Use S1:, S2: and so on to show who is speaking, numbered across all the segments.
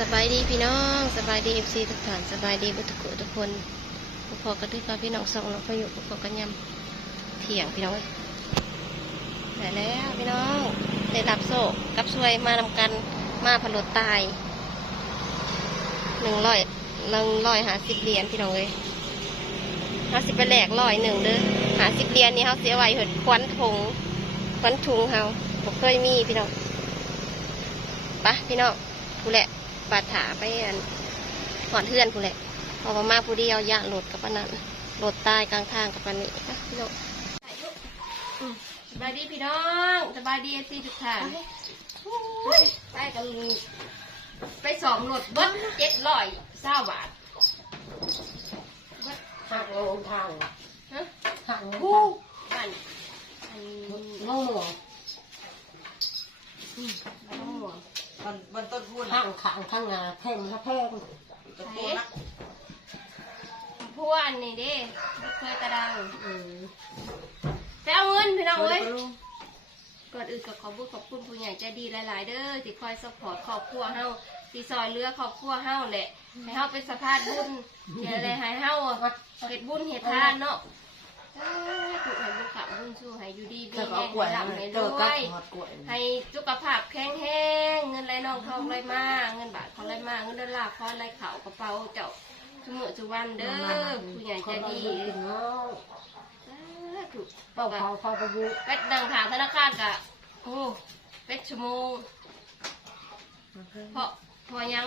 S1: สบายดีพี่น้องสบายดีเอฟซีทุกท่านสบายดีบุตรกุทุกคนพอๆกันด้วยกับพี่น้องสองน้องพยุพอๆกันยำเที่ยงพี่น้องได้แล้วพี่น้องได้รับโซ่กับช่วยมานำกันมาผลดตายหนึ่งร้อยหนึ่งร้อยหาสิบเหรียญพี่น้องเอ้ยห้าสิบไปแหลกร้อยหนึ่งเด้อหาสิบเหรียญนี่เขาเสียไว้เหิดควันทงควันทุงเขาผมเคยมีพี่น้องไปะพี่น้อง ผู้แหละบาดถาไปอันก่อนเพื่อนผู้แหละพอมามาผู้เดียวย่างโหลดกับปานนั้นโหลดตายกลางทางกับปานนี้นะพี่น้องอืมสบายดีพี่น้องสบายดีสิทุกท่านไปกันไปสองโหลดเบิ้ลเจ็ดร้อยเศร้าบาทเบิ้ล
S2: หักลงทาง
S1: ฮะ
S2: หักลง
S1: ผู้
S2: ทาง
S1: บ้านอัน
S2: น้องหลวง
S1: อืมบ้านน้องหลวง
S3: มันมันต้นพูด
S2: ข้างขางข้างงาแท่งถ้าแท่ง
S3: ต้นพูดนะ
S1: พวกอันนี้เด้เคยกระดัง
S2: อืม
S1: ไปเอาเงินพี่น้องเอ้ยก่อนอื่นก็ขอบุญขอบคุณผู้ใหญ่ใจดีหลาย ๆ เด้อที่คอยสปอร์ตครอบครัวเฮาที่ซอยเรือครอบครัวเฮาแหละให้เฮาเป็นสะพานบุญอย่าอะไรให้เฮาเฮ็ดบุญเฮ็ดทานเนาะเอ้ยถูกให้บุญขับบุญสู้ให้อยู่ดีมี
S3: เอก็
S1: แร
S3: เอากล้วย
S1: ให้
S3: ให้
S1: ร่ำให้
S3: เจอ
S1: ว
S3: กับ
S1: ย
S3: หอดกล้วย
S1: ให้สุขภาพแข็งแรงเงินไหลนองทองไหลมาเงินบาทเขาไหลมาเงินดอลลาร์คอยไหลเข่ากระเป๋าเจ้าทุกมื้อทุกวันเด้อผู้ใหญ่ใจดี
S2: เราเด็กน้อง
S1: ถูก
S2: เป้าเขาเขาปยุ
S1: เป็ดดังทางธนาคารกะโอ้เป็ดชั่วโมงพอพอยัง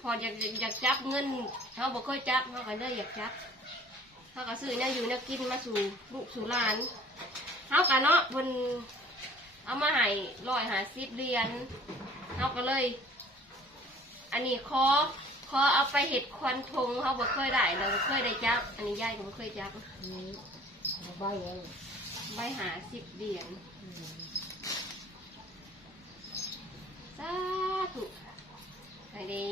S1: พออยากอยากจับเงินเขาบอกเคยจับเขาก็เลยอยากจับเขาก็ซื้อเนี่ยอยู่เนี่ยกินมาสู่ลูกสู่หลาน เขากะเนาะเพิ่นเอามาให้ร้อยหาสิบเหรียญเขาก็เลย อันนี้คอคอเอาไปเห็ดควันทงเขาบอกเคยได้เราเคยได้จับอันนี้ยายก็บ่เคยจับ
S2: ใบเอง
S1: ใบหาสิบเหรียญ
S2: อืม
S1: สาธุให้ได้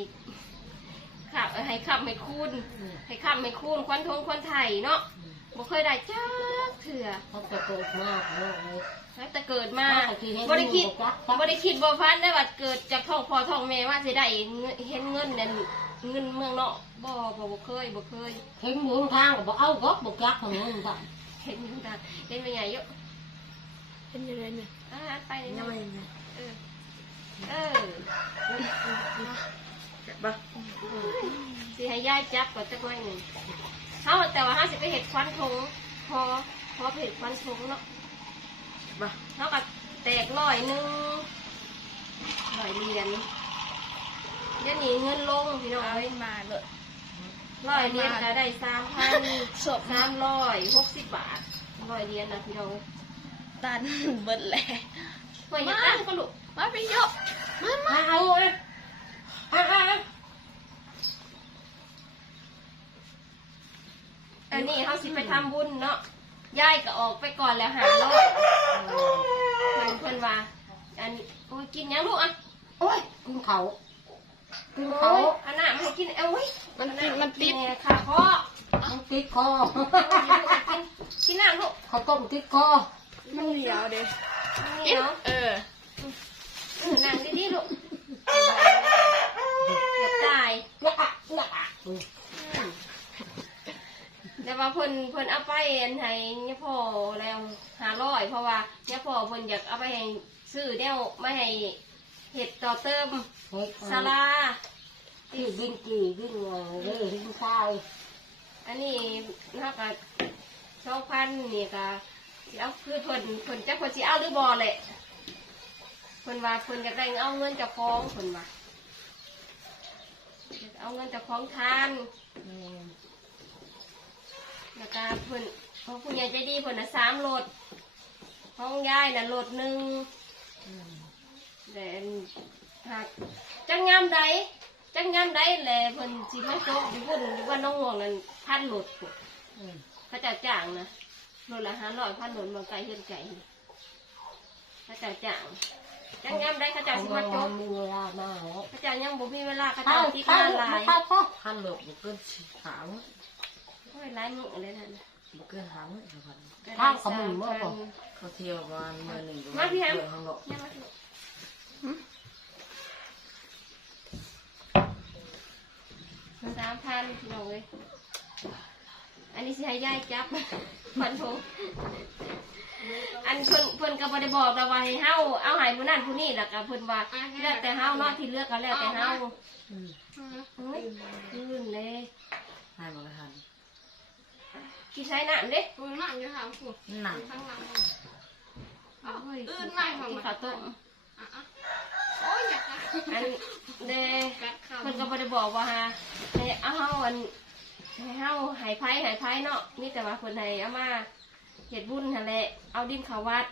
S1: ขับให้ขับให้คูณ
S2: อืม
S1: ให้ขับให้คูณควันทงควันไทยเนาะ บ่เคยได้จักเถื่อ
S2: เขาจะเกิดมากเนาะเลย
S1: ตั้งแต่เกิดมา
S2: บางทีเห็น
S1: บ่ได้คิด
S2: ลูกจักจัก
S1: บ่ได้คิดบ่พันได้ว่าเกิดจากท้องพ่อท้องแม่ว่าสิได้เงินเห็นเงินนั่นเงินเมืองเนาะบ่บ่บ่เคยบ่เคย
S2: เห็นอยู่ทางก็บอกเอาก็บอกจักทางนู้นจ้ะ
S1: เห็นอยู่ทางเห็นเป็นไงเยอะ
S3: เป็นยังไงเนี่ย
S1: อ่าไปเลย
S3: ยั
S1: เนาะ
S3: งไงเนี่ย
S1: เออเออ
S3: บ้า
S1: สิให้ยายจับก่อนจักหน่อยหนึ่ง เฮาแต่ว่าเฮาสิไปเห็ดควันทงพอพอไปเห็ดควันทงเนาะ
S3: บ้า
S1: เฮาก็แตกร้อยหนึ่งร้อยเหรียญเดี๋ยวนี้เงินลงพี่น้อง
S3: เอา
S1: เอ้ย
S3: มาเลย
S1: ร้อยเหรียญก็ได้สามพันสามร้อยหกสิบบาทร้อยเหรียญนะพี่น้องเอ้ย
S3: ตันเบิดแหละ
S1: เพื่อจะตั้งก็ลูก
S3: มาไปเยอะมามา
S2: เอาเอาเอาเอา เอาเอา
S1: อันนี้เฮาสิไปทำบุญเนาะยายก็ออกไปก่อนแล้วหาร้อยเพิ่นเพิ่นว่าอันโอ้ยกินยังลูกอะ
S2: โอ้ยกินเขากิน
S1: โอ้
S2: เขา
S1: ยอันน่ะมาให้กินเอาไว้ย
S3: มันติดมันติด
S1: แค่ะพ่อ
S2: มันติดคอ
S1: กินกินน้ำลูก
S2: เขาต้มติดคอ
S3: มันเหนียวเด้
S1: เหนียว
S3: เออ
S1: เออนั่งดีๆลูกอย่าตาย
S2: ละอะละอะ
S1: แต่ ว่าเพิ่นเพิ่นเอาไปให้เนี่ยพ่อแล้วหาร้อยเพราะว่าเนี่ยพ่อเพิ่นอยากเอาไปให้ซื้อแนวไม่ให้เห็ดต่อเติม
S2: เฮ้ย
S1: ศาลา
S2: ที่บินกี่บินงาเลยบินทราย
S1: อันนี้เท่ากับสองพันนี่ก็สิเอาคือเพิ่นเพิ่นจะเพิ่นสิเอาหรือบ่แหละเพิ่นว่าเพิ่นอยากได้เอาเงินจากของเพิ่นว่าเอาเงินจากของทาน
S2: อืม
S1: แล้วก็เพิ่นของผู้ใหญ่ใจดีเพิ่นน่ะสามโหลดของยายน่ะโหลดหนึ่ง
S2: อืม
S1: แต่อันหากจังงามใดจังงามใดแหละเพิ่นสิมาโจกอยู่พุ่นอยู่ว่าน้องห่วงนั่นพันโหลดพุ่น
S2: อืม
S1: เขาเจะจ้างนะโลละห้าร้อยพันโลนบางไก่เฮือนไก่เขาเจะจ้างจังยามได้เขาเจะสิมาจบ
S2: มีเวลามาแล้ว
S1: เขาเจะยังบ่มีเวลาเขา
S2: ข้า
S1: เจะ
S2: ว
S1: ที่
S2: ข้างา
S1: นหลาย
S2: ข้าวข้าว
S3: พันหลบบุกเกินสีขาว
S1: โอ้ยหลายมือเลยนั่นน่ะ
S3: บุกเกินหางเดี๋ยวก่อน
S2: ข้าวขมุนเมื่อก่อน
S3: เขาเที่ยววันเมื่อหนึ่ง
S1: มาพี่แฮม
S3: เดือนข้างนอก
S1: ยังมาสิสามพันพี่น้องเลยอันนี้สิให้ยายจับพันธงอันเพิ่นเพิ่นก็บ่ได้บอกแต่ว่าให้เฮาเอาให้ผู้นั้นผู้นี้แล้วก็เพิ่นว่าแล้วแต่เฮาเนาะที่เลือกก็แล้วแต่เฮา
S3: อืม
S1: เฮ้ยยืนเลย
S3: ให้มันก็ทัน
S1: กี่ใช้น้ำเด้
S4: มึงนั่งอยู่ทางกู
S3: หนัก
S4: ข้างหลัง
S1: เฮ้ย
S4: อื่นไม่มา
S1: กินข้าวต้ม
S4: อะอะโอ้ยอยากนะ
S1: อันเด้
S4: กัดข้าว
S1: เพิ่นก็บ่ได้บอกว่าฮะให้เอาเฮาอันให้เฮาใหายไผใหายไผเนาะมีแต่ว่าเพิ่นให้เอามาเฮ็ดบุญหั่นแหละเอาดินเข้าวัด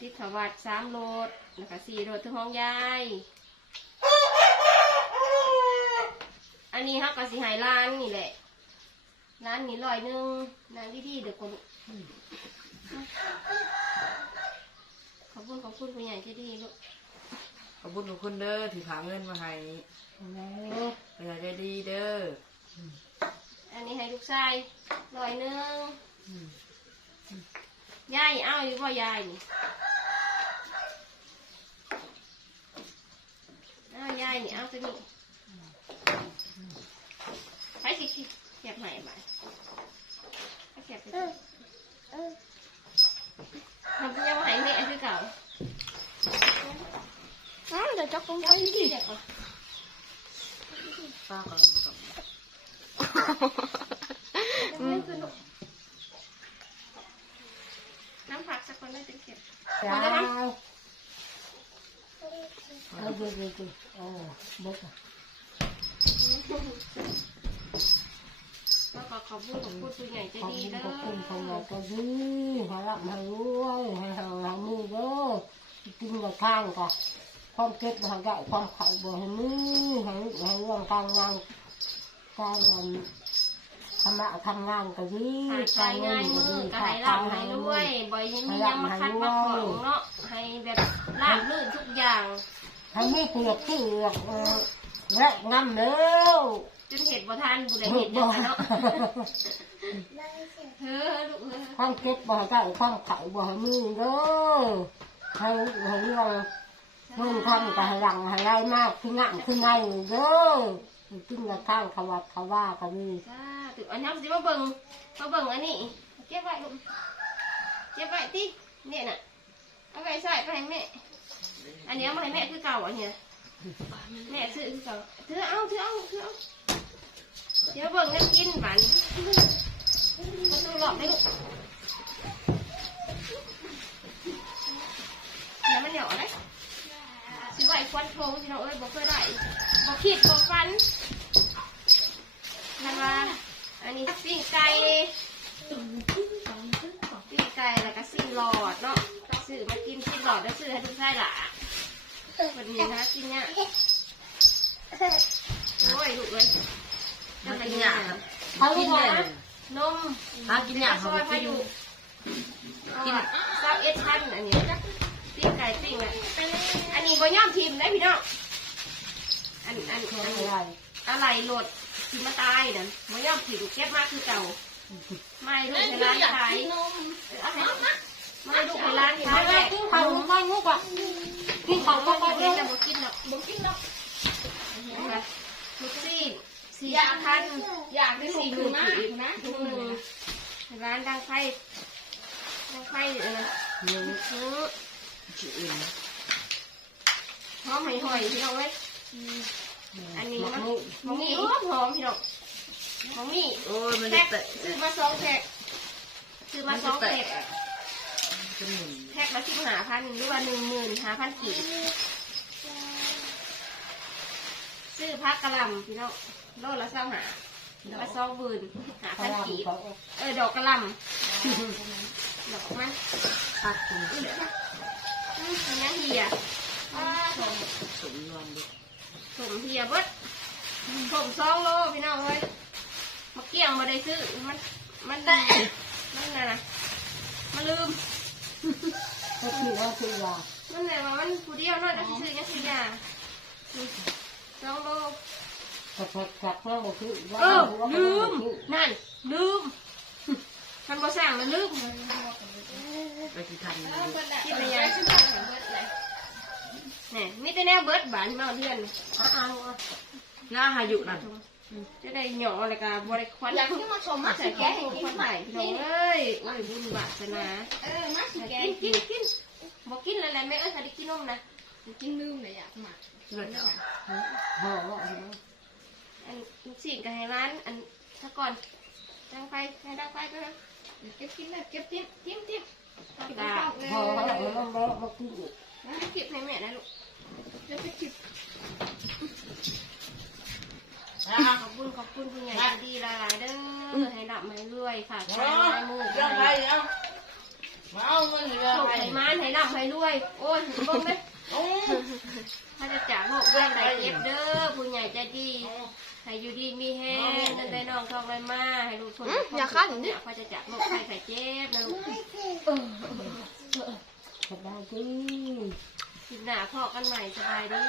S1: ดินเข้าวัด3โลดแล้วก็4โลดถึงห้องยายอันนี้เฮาก็สิให้ล้านนี่แหละ ล้านนี่ร้อยหนึงนางดีๆเดี๋ยวคนขอบคุณขอบคุณผู้ใหญ่ที่ดีลูก
S3: ขอบคุณทุกคนเด้อที่พาเงินมาให้เวลาใจดีเด้อ
S1: อันนี้ให้ลูกชายร้อยหนึ่ง
S3: อืม
S1: ยายเอาอยู่พ่อยายนี่เอายายนี่เอาตัวนี้ไปสิสิ เก็บใหม่ไปไปเก็บไปสิทำยังไงแม่คือเก่า
S4: อ้าวเดี๋ยวจะคงไปดิ
S1: เดี๋ยวก่อน
S3: ป้าก่อนมากับ
S1: น้ำผักสักคนได้จะเก็บ
S2: จ้าเอาดูดูดูโอ้บุก
S1: แล้ วก็ขอบคุณขอบคุณผู้ใหญ่ใจ
S2: ขอบ
S1: ดี
S2: คุณ
S1: เด้อ
S2: ขอบคุณคน
S1: อ
S2: เราก็ดีให้รับให้รวยให้หางให้มือเด้อกินกับข้างกับความเก็บให้ได้ความไข่บ่ให้มือให้ให้เรื่องการงานการงานทำละทำงานก็ดี
S1: หายใจง่ายมือก็ให้รับให้รวยบ่อยมียังมาคัดมาของเนาะให้แบบราบรื่นทุกอย่าง
S2: ให้มีเปลือกที่เปลือกเออและงำเด้อ
S1: จนเห็ดบ่ทันบุได้เห็ดยังไงเนาะเฮ้อลูกเฮ้อ
S2: ความเก็บบ่ให้ได้ความไข่บ่ให้มือเด้อให้ให้เรื่องเงินทำก็ให้หลังให้ได้มากขึ้นงามขึ้นไงเด้อกินกับข้างเขาวัดเขาว่าก็มี
S1: จ้าถึงอันนี้สิมาเบิ่งมาเบิ่งอันนี้เก็บไว้ลูกเก็บไว้ติเนี่ยน่ะเอาไว้ใส่ไปให้แม่อันนี้เอามาให้แม่คือเก่าอันเนี้ยแม่ซื้อคือเก่าถือเอาถือเอาถือเอา เดี๋ยวเบิ่งแล้กินบานนี้ก็ต้องหลอกได้ลูกอย่ามันเหนียวได้สิไหวควันโทงสิน้องเอ้ยบอกเคยได้บอกขีดบอกฟันนั่นว่าอันนี้ปิ้งไก่ปิ้งไก่แล้วก็ซิ่งหลอดเนาะซื้อมากินซิ่งหลอดแล้วซื้อให้ทุกท่านล่ะวันนี้นะกินเนี่ยโอ้ยลูกเลย
S3: มากินยาครับ
S2: เขา
S3: กิ
S2: ลู
S3: น
S2: ก
S3: เล
S2: นะ
S3: ย
S1: นม
S3: หากินยา
S1: ซ
S3: เขา
S1: อย
S3: ไป
S1: พา
S3: กิน
S1: ยุกินเศร้าเอ็ดพันอันนี้ปิ้งไก่ปิ้งอะอันนี้บ่ย่อมทิมได้พี่น้องอันอันอัน
S2: อะไร
S1: อะไรโหลดทิมมาตายนั่นบ่ย่อมทิมเก็บมากคือเก่าไม่ลูกในร้านขายเอาให้ไม่ลูกในร้านขายแหละ
S2: เขาลูกไปลูกอะกินเขา
S1: เขา
S2: ก็
S1: ก็
S2: ไป
S1: บ่
S2: เด้
S1: กิน
S2: อ
S1: จะบ่กินหรอกบ่กินหรอกลูก ซีดสี่พัน
S4: อยากได้ลูกคืนนะนะ
S1: ทุกหนึ่งร้านดังไฟดังไฟเออ
S2: หนึ่ง
S1: ซื้อ
S3: ชื่ออื่น
S1: หอมหอยๆพี่น้องเว้ยอันนี้
S2: มั
S1: มันน
S2: นี่
S1: มันมีหอมหอมพี่น้องมันมี
S3: โอ้ยมัน
S1: แพ็
S3: จะ
S1: ค
S3: เตะ
S1: ซื้อมาสองแพ็คซื้อมาสองแพ็ค
S3: เป็นหนึ่ง
S1: แพ็คละสิบห้าพันหรือว่าหนึ่งหมื่นห้าพันกีบซื้อพักกะหล่ำพี่น้อง โลละเศร้าหาละสองหมื่นห้า
S2: เขา
S1: พัน
S2: ลำ
S1: กีบ
S2: เขา
S1: เออดอกกะหล่ำดอกมัน
S3: พักคุณ
S1: อืมอันนี้เหียอ่าสม
S3: สมนวลดู
S1: สมเหียเบิดสมสองโลพี่น้องเว้ยมาเกี่ยงมาได้ซื้อมันมันได้มันน่ะนะมาลืม
S2: เขาคือว่าคือยา
S1: มันไหนว่ามันผู้เดียวน้อยก็สิซื้อยังสิยาอืมสองโล
S2: แต่แผลแผลแล้วก็คือว่า
S1: เออลืมนั่น ลืมมันบ่สั่งมันลืม
S3: ไปที่ทันดู
S1: คิดในยังนี่มีแต่แนวเบิดบานมาเอาเดือน
S2: อาเอา
S3: หน้าหายู่นั่น
S1: จะได้หยออะไรกันบริควัน
S4: อยากให้มาชมมา
S1: ใส่แก้
S4: แก
S1: ให้กินให
S4: ให
S1: ม่น้องเอ้ยโอ้ยบุญบาสนา
S4: เออมาสิแก
S1: กิน
S4: กิน
S1: กินบอกกินอะไรแม่เอ้ยถ้าได้กินนมนะ
S4: กินลืมเลยอยากมา
S3: เลือดเอา
S2: ห่อว่าเนา
S1: อันสิ่งกับให้ร้าน อันถ้าก่อนดังไฟให้ดังไฟไปนะ
S4: เก็บกินเลยเก็บจิ้มจิ้มจิ้ม
S1: ตา
S2: ห่อว่าเราต้องแบะมากินอีก
S1: เก็บให้แม่นะลูก
S4: เดี๋ยวไปจิบ
S1: ขอบคุณขอบคุณผู้ใหญ่ใจดีหลายๆเด้อให้รับให้รวยค่ะใช้ไม้มือ
S3: เรื่องอะไรเอามาเอาเงินเรื่อง
S1: โชค
S3: อะไร
S1: ให้มานให้รับให้รวย โอ้ยเบิ่งเด้
S3: โอ้
S1: ถ้าจะจากโลกเรื่องใดเก็บเด้อผู้ใหญ่ใจดี ให้อยู่ดีมีแห้งนั่นได้น้องทองไรมาให้ลูกคนอย่าขั้นดิพอจะจากโรคไข้ไข้เจ็บนะลูก
S2: สบายดี
S1: กินหนาพ่อกันใหม่สบายดี